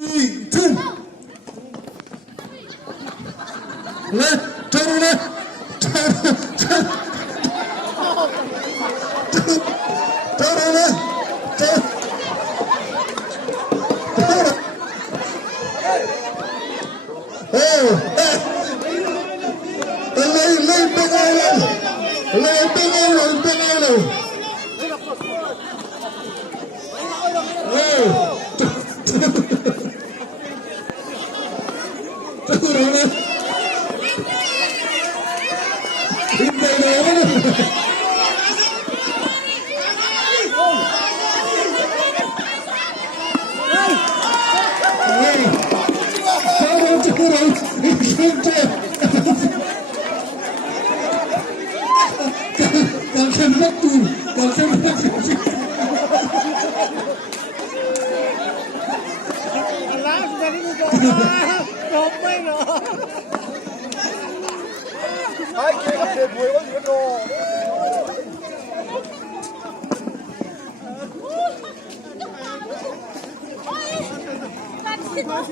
3, 2. Left, turn left, turn left, turn left, turn. Ai, que é que foi?